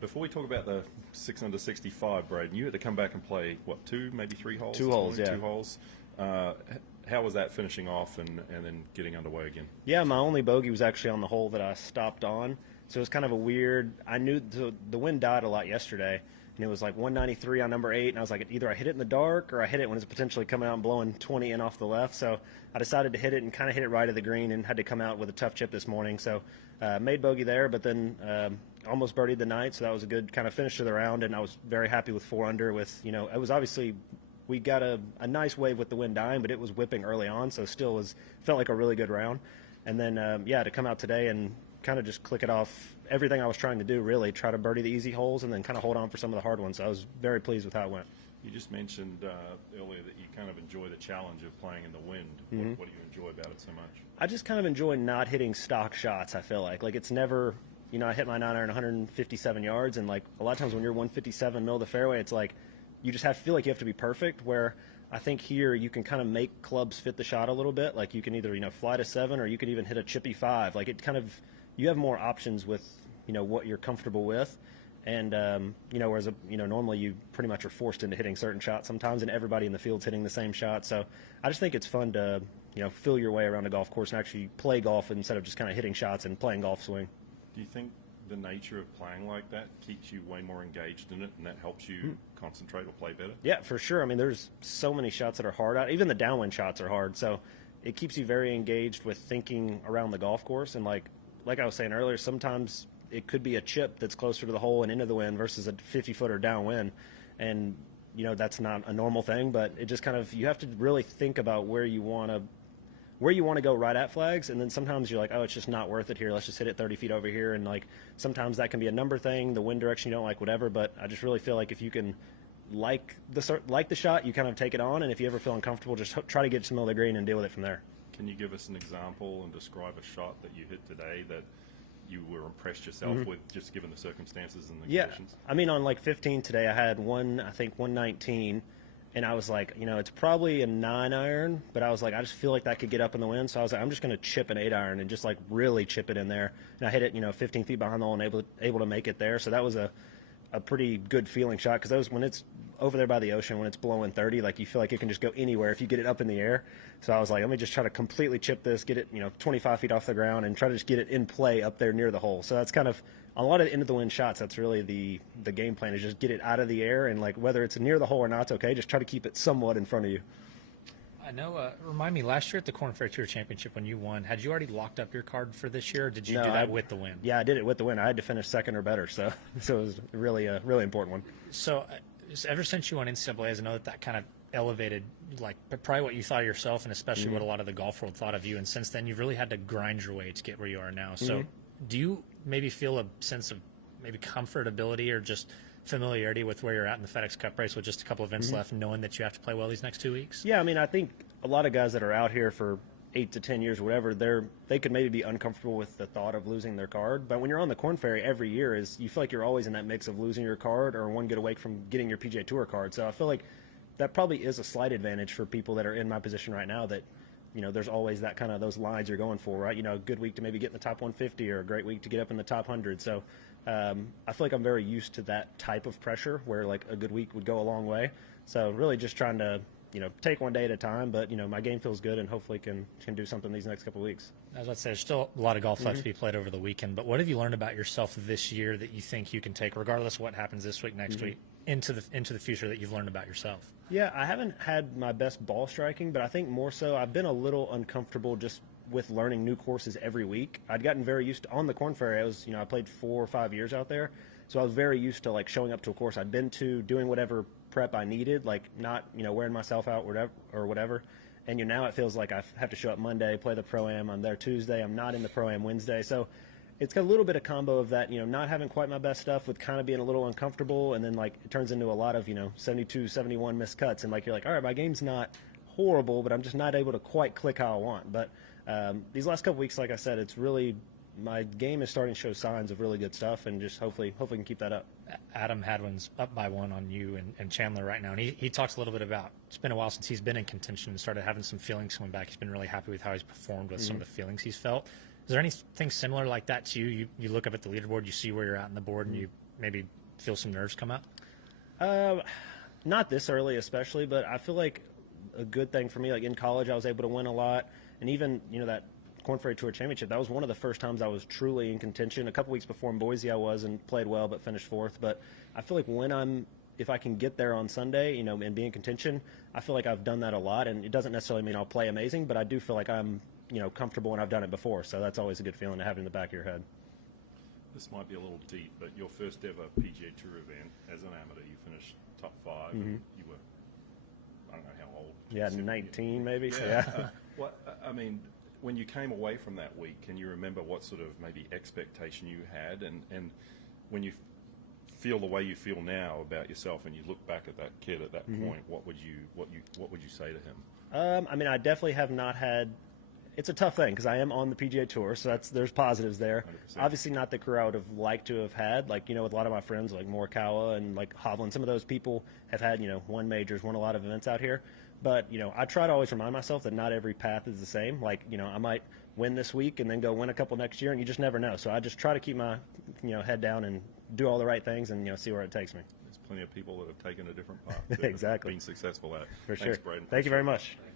Before we talk about the 6 under 65, Braden, you had to come back and play, what, maybe three holes? Two holes, yeah. 2 holes. How was that finishing off and then getting underway again? Yeah, my only bogey was actually on the hole that I stopped on. So it was kind of a weird, I knew the wind died a lot yesterday, and it was like 193 on number 8, and I was like, either I hit it in the dark or I hit it when it's potentially coming out and blowing 20 in off the left. So I decided to hit it and kind of hit it right at the green and had to come out with a tough chip this morning. So made bogey there, but then almost birdied the night, so that was a good kind of finish to the round, and I was very happy with 4 under with, it was obviously, we got a nice wave with the wind dying, but it was whipping early on, so still felt like a really good round. And then, to come out today and kind of just click it off everything I was trying to do, really, try to birdie the easy holes and then kind of hold on for some of the hard ones. So I was very pleased with how it went. You just mentioned earlier that you kind of enjoy the challenge of playing in the wind. Mm-hmm. What do you enjoy about it so much? I just kind of enjoy not hitting stock shots, I feel like. Like, it's never, I hit my 9-iron 157 yards, and, like, a lot of times when you're 157 middle of the fairway, it's like you just feel like you have to be perfect, where I think here you can kind of make clubs fit the shot a little bit. Like, you can either, fly to 7 or you can even hit a chippy 5. Like, it kind of, you have more options with, what you're comfortable with. And, whereas, normally you pretty much are forced into hitting certain shots sometimes, and everybody in the field's hitting the same shot. So I just think it's fun to, feel your way around a golf course and actually play golf instead of just kind of hitting shots and playing golf swing. Do you think the nature of playing like that keeps you way more engaged in it, and that helps you concentrate or play better? Yeah, for sure. I mean, there's so many shots that are hard out. Even the downwind shots are hard. So it keeps you very engaged with thinking around the golf course. And like I was saying earlier, sometimes it could be a chip that's closer to the hole and into the wind versus a 50-footer downwind. And, that's not a normal thing, but it just kind of, you have to really think about where you want to go right at flags, and then sometimes you're like, oh, it's just not worth it here. Let's just hit it 30 feet over here. And, like, sometimes that can be a number thing, the wind direction you don't like, whatever. But I just really feel like if you can like the shot, you kind of take it on, and if you ever feel uncomfortable, just try to get to the middle of the green and deal with it from there. Can you give us an example and describe a shot that you hit today that you were impressed yourself with, just given the circumstances and the conditions? I mean, on, 15 today, I had 119. And I was like, it's probably a 9-iron, but I was like, I just feel like that could get up in the wind. So I was like, I'm just going to chip an 8-iron and just, really chip it in there. And I hit it, 15 feet behind the hole and able to make it there. So that was a pretty good feeling shot, because that was when it's over there by the ocean, when it's blowing 30, like, you feel like it can just go anywhere if you get it up in the air. So I was like, let me just try to completely chip this, get it, 25 feet off the ground, and try to just get it in play up there near the hole. So that's kind of a lot of end of the wind shots. That's really the game plan, is just get it out of the air, and, like, whether it's near the hole or not, it's okay. Just try to keep it somewhat in front of you. I know. Remind me, last year at the Korn Ferry Tour Championship when you won, had you already locked up your card for this year, or did you do that with the win? Yeah, I did it with the win. I had to finish second or better, so it was really a really important one. So ever since you won NCAAs, I know that kind of elevated, probably what you thought of yourself, and especially what a lot of the golf world thought of you. And since then, you've really had to grind your way to get where you are now. So do you maybe feel a sense of maybe comfortability or just familiarity with where you're at in the FedExCup race with just a couple events left, knowing that you have to play well these next 2 weeks? Yeah, I mean, I think a lot of guys that are out here for 8 to 10 years or whatever, they could maybe be uncomfortable with the thought of losing their card. But when you're on the Korn Ferry every year, you feel like you're always in that mix of losing your card or one good away from getting your PGA Tour card. So I feel like that probably is a slight advantage for people that are in my position right now, that there's always that kind of those lines you're going for, right? A good week to maybe get in the top 150 or a great week to get up in the top 100. So I feel like I'm very used to that type of pressure where, like, a good week would go a long way. So really just trying to, take one day at a time. But, my game feels good and hopefully can do something these next couple of weeks. As I said, there's still a lot of golf left to be played over the weekend. But what have you learned about yourself this year that you think you can take, regardless of what happens this week, next week, into the future, that you've learned about yourself? Yeah, I haven't had my best ball striking, but I think more so I've been a little uncomfortable just with learning new courses every week. I'd gotten very used to, on the Korn Ferry, I played 4 or 5 years out there, so I was very used to, like, showing up to a course I'd been to, doing whatever prep I needed, like, not, wearing myself out or whatever. And now it feels like I have to show up Monday, play the Pro-Am, I'm there Tuesday, I'm not in the Pro-Am Wednesday. So it's got a little bit of combo of that, not having quite my best stuff with kind of being a little uncomfortable, and then, like, it turns into a lot of, 72, 71 missed cuts, and, like, you're like, all right, my game's not horrible, but I'm just not able to quite click how I want. But these last couple weeks, like I said, it's really, my game is starting to show signs of really good stuff, and just hopefully we can keep that up. Adam Hadwin's up by 1 on you and Chandler right now, and he talks a little bit about, it's been a while since he's been in contention and started having some feelings coming back. He's been really happy with how he's performed with some of the feelings he's felt. Is there anything similar like that to you? You look up at the leaderboard, you see where you're at on the board, and you maybe feel some nerves come out? Not this early, especially, but I feel like a good thing for me, like in college, I was able to win a lot, and even that Korn Ferry Tour Championship, that was one of the first times I was truly in contention. A couple weeks before in Boise, I was and played well, but finished fourth. But I feel like if I can get there on Sunday, and be in contention, I feel like I've done that a lot, and it doesn't necessarily mean I'll play amazing, but I do feel like I'm comfortable and I've done it before, so that's always a good feeling to have in the back of your head. This might be a little deep, but your first ever PGA Tour event as an amateur, you finished top 5. And you were, I don't know how old. Yeah, 19 maybe. Yeah. I mean, when you came away from that week, can you remember what sort of maybe expectation you had, and when you feel the way you feel now about yourself, and you look back at that kid at that point, what would you say to him? I mean, I definitely have not had. It's a tough thing because I am on the PGA Tour, so there's positives there. 100%. Obviously, not the career I would have liked to have had. Like, with a lot of my friends, like Morikawa and like Hovland, some of those people have had, won majors, won a lot of events out here. But, I try to always remind myself that not every path is the same. Like, I might win this week and then go win a couple next year, and you just never know. So I just try to keep my, head down and do all the right things and, see where it takes me. There's plenty of people that have taken a different path. Exactly. Been successful at it. For Thanks, sure. Braden. Thank you very much.